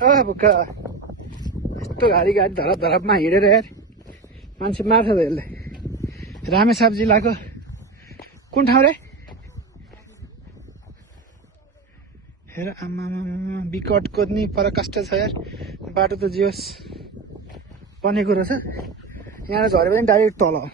Book यस्तो गाडी धरप धरपमा हिँडेर यार मान्छे मार्छ त यसले। रामेछाप जिल्लाको कुन ठाउँ रे? हेर आमा विकट कोद्नी पराकाष्ठ छ यार। बाटो त जियोस् बनेको रहेछ। यहाँ झऱ्यो भने डाइरेक्ट तल हो।